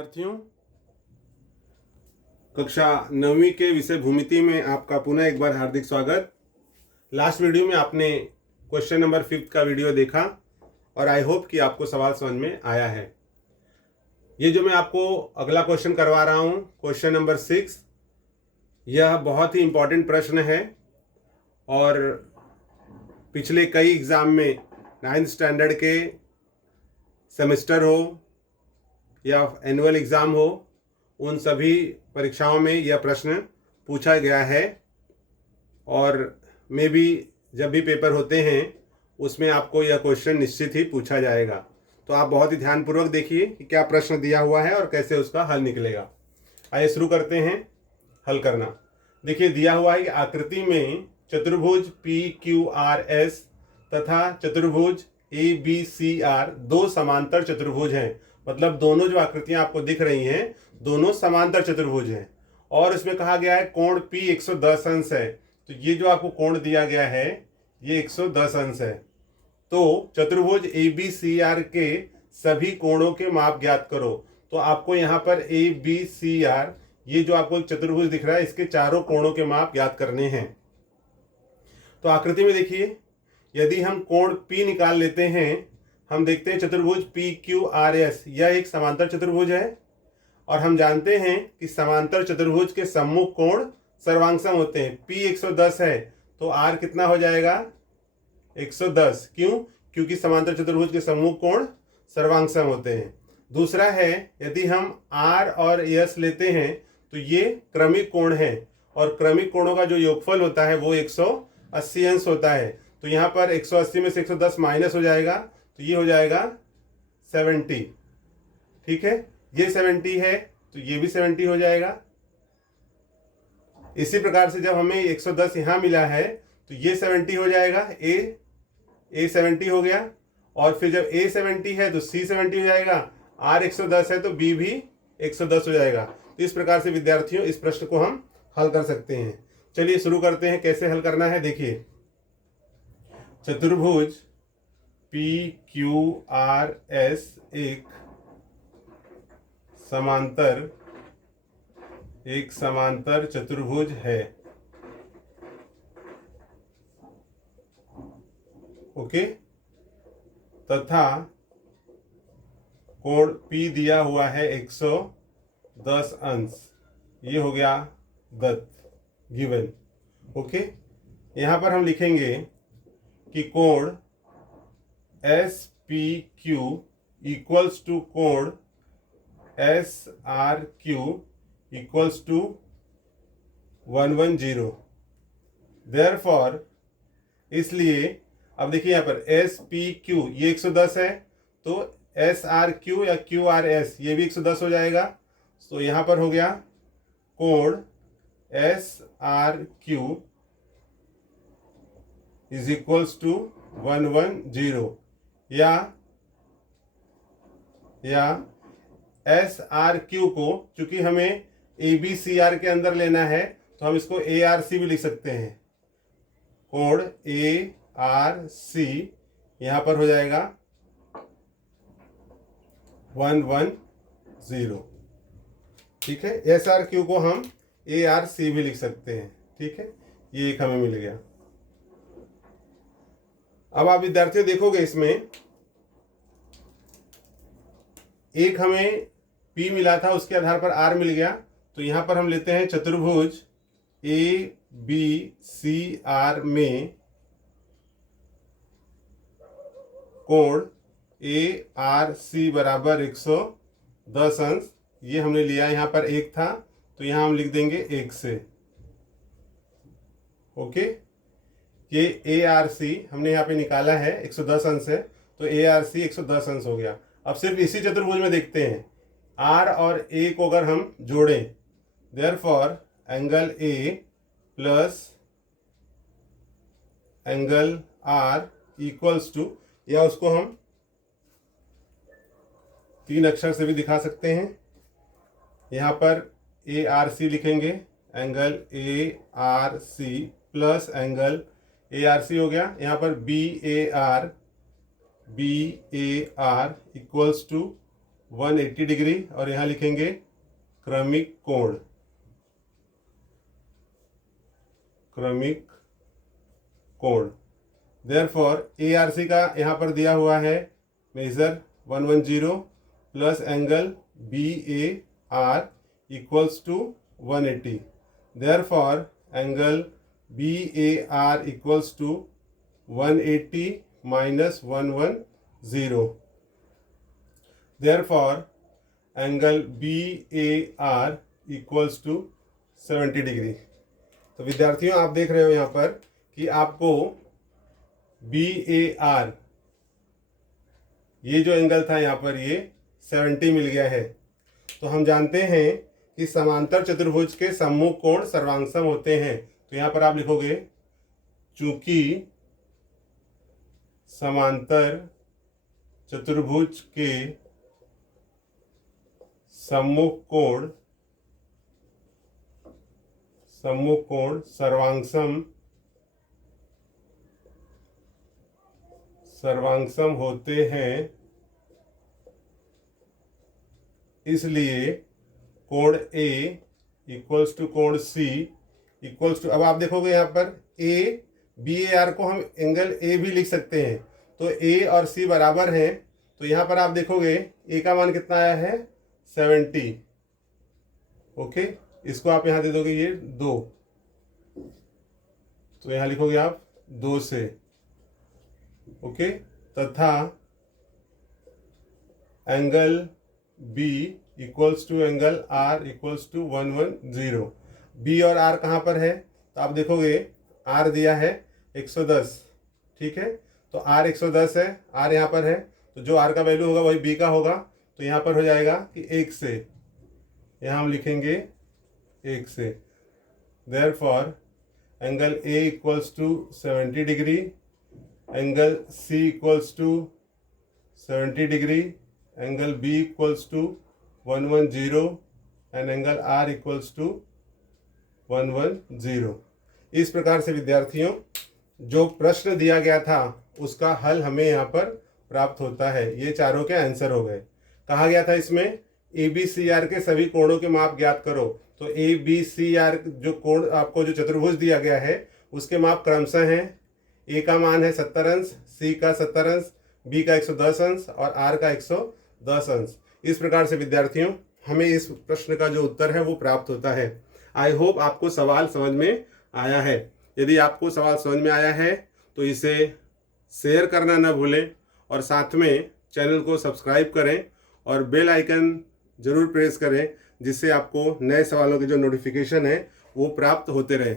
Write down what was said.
विद्यार्थियों, कक्षा 9वीं के विषय भूमिति में आपका पुनः एक बार हार्दिक स्वागत। लास्ट वीडियो में आपने क्वेश्चन नंबर 5 का वीडियो देखा और आई होप कि आपको सवाल समझ में आया है। ये जो मैं आपको अगला क्वेश्चन करवा रहा हूँ, क्वेश्चन नंबर 6, यह बहुत ही इम्पोर्टेंट प्रश्न है और पिछले कई एग्ज़ाम में 9th स्टैंडर्ड के सेमेस्टर हो या एनुअल एग्ज़ाम हो, उन सभी परीक्षाओं में यह प्रश्न पूछा गया है और मे भी जब भी पेपर होते हैं उसमें आपको यह क्वेश्चन निश्चित ही पूछा जाएगा। तो आप बहुत ही ध्यानपूर्वक देखिए कि क्या प्रश्न दिया हुआ है और कैसे उसका हल निकलेगा। आइए शुरू करते हैं हल करना। देखिए, दिया हुआ है कि आकृति में चतुर्भुज PQRS तथा चतुर्भुज ABCR दो समांतर चतुर्भुज हैं। मतलब दोनों जो आकृतियां आपको दिख रही हैं दोनों समांतर चतुर्भुज हैं और इसमें कहा गया है कोण P 110 अंश है। तो ये जो आपको कोण दिया गया है ये 110 अंश है। तो चतुर्भुज ABCR के सभी कोणों के माप ज्ञात करो। तो आपको यहाँ पर ABCR, ये जो आपको एक चतुर्भुज दिख रहा है, इसके चारों कोणों के माप ज्ञात करने हैं। तो आकृति में देखिए, यदि हम कोण P निकाल लेते हैं, हम देखते हैं चतुर्भुज PQRS यह एक समांतर चतुर्भुज है और हम जानते हैं कि समांतर चतुर्भुज के सम्मुख कोण सर्वांगसम होते हैं। P 110 है तो R कितना हो जाएगा? 110। क्यों? क्योंकि समांतर चतुर्भुज के सम्मुख कोण सर्वांगसम होते हैं। दूसरा है, यदि हम R और S लेते हैं तो ये क्रमिक कोण है और क्रमिक कोणों का जो योगफल होता है वो 180 अंश होता है। तो यहाँ पर 180 में से 110 माइनस हो जाएगा तो ये हो जाएगा 70। ठीक है, ये 70 है तो ये भी 70 हो जाएगा। इसी प्रकार से जब हमें 110 यहाँ मिला है तो ये 70 हो जाएगा, A 70 हो गया और फिर जब A 70 है तो C 70 हो जाएगा, R 110 है तो B भी 110 हो जाएगा। तो इस प्रकार से विद्यार्थियों इस प्रश्न को हम हल कर सकते हैं। चलिए शुरू करते हैं, कैसे हल करना है। देखिए, चतुर्भुज PQRS एक समांतर चतुर्भुज है। ओके, तथा कोण P दिया हुआ है 110 अंश। ये हो गया दत्त गिवन। ओके, यहाँ पर हम लिखेंगे कि कोण SPQ इक्वल्स टू कोण SRQ इक्वल्स टू 110। देयरफॉर, इसलिए अब देखिए यहाँ पर SPQ ये 110 है तो SRQ या QRS ये भी 110 हो जाएगा। तो यहाँ पर हो गया कोण SRQ इज इक्वल्स टू 110 या SRQ को, चूंकि हमें ABCR के अंदर लेना है तो हम इसको ARC भी लिख सकते हैं। कोण ARC यहाँ पर हो जाएगा 110। ठीक है, SRQ को हम ARC भी लिख सकते हैं। ठीक है, ये एक हमें मिल गया। अब आप विद्यार्थियों देखोगे, इसमें एक हमें P मिला था, उसके आधार पर R मिल गया। तो यहाँ पर हम लेते हैं चतुर्भुज ABCR में कोण ARC बराबर 110 अंश। ये हमने लिया, यहाँ पर एक था तो यहाँ हम लिख देंगे 1 से। ओके, ये ARC हमने यहाँ पे निकाला है 110 अंश है तो ARC 110 अंश हो गया। अब सिर्फ इसी चतुर्भुज में देखते हैं, R और A को अगर हम जोड़ें, therefore angle A plus angle R equals to, या उसको हम 3 अक्षर से भी दिखा सकते हैं। यहाँ पर ARC लिखेंगे, angle ARC plus angle ARC हो गया। यहाँ पर BAR इक्वल्स टू 180 डिग्री और यहाँ लिखेंगे क्रमिक कोण, क्रमिक कोण। देयरफॉर ARC का यहाँ पर दिया हुआ है measure 110 plus angle BAR equals to 180। Therefore angle BAR equals to 180 minus 110। Therefore, angle BAR equals to 70 degree. तो विद्यार्थियों आप देख रहे हो यहाँ पर कि आपको BAR ये जो एंगल था यहाँ पर ये 70 मिल गया है। तो हम जानते हैं कि समांतर चतुर्भुज के सम्मुख कोण सर्वांगसम होते हैं। तो यहाँ पर आप लिखोगे चूंकि समांतर चतुर्भुज के सम्मुख कोण सर्वांगसम होते हैं, इसलिए कोण A इक्वल्स टू कोण C इक्वल्स टू, अब आप देखोगे यहाँ पर BAR को हम एंगल A भी लिख सकते हैं। तो A और C बराबर हैं। तो यहाँ पर आप देखोगे A का मान कितना आया है 70। ओके, इसको आप यहाँ दे दोगे ये 2, तो यहाँ लिखोगे आप 2 से। ओके, तथा angle B equals to angle R equals to 110। B और R कहाँ पर है? तो आप देखोगे R दिया है 110, ठीक है। तो R 110 है, R यहाँ पर है, तो जो R का वैल्यू होगा वही B का होगा। तो यहाँ पर हो जाएगा कि 1 से, यहाँ हम लिखेंगे 1 से। Therefore angle A equals to 70 degree, angle C equals to 70 degree, angle B equals to 110 and angle R equals to 110। इस प्रकार से विद्यार्थियों जो प्रश्न दिया गया था उसका हल हमें यहाँ पर प्राप्त होता है। ये चारों के आंसर हो गए। कहा गया था इसमें ABCR के सभी कोणों के माप ज्ञात करो। तो ABCR जो कोण आपको जो चतुर्भुज दिया गया है उसके माप क्रमशः हैं। A का मान है 70 अंश, C का 70 अंश, B का 110 अंश और R का 110 अंश। इस प्रकार से विद्यार्थियों हमें इस प्रश्न का जो उत्तर है वो प्राप्त होता है। आई होप आपको सवाल समझ में आया है। यदि आपको सवाल समझ में आया है तो इसे शेयर करना न भूलें और साथ में चैनल को सब्सक्राइब करें और बेल आइकन जरूर प्रेस करें, जिससे आपको नए सवालों के जो नोटिफिकेशन है वो प्राप्त होते रहे।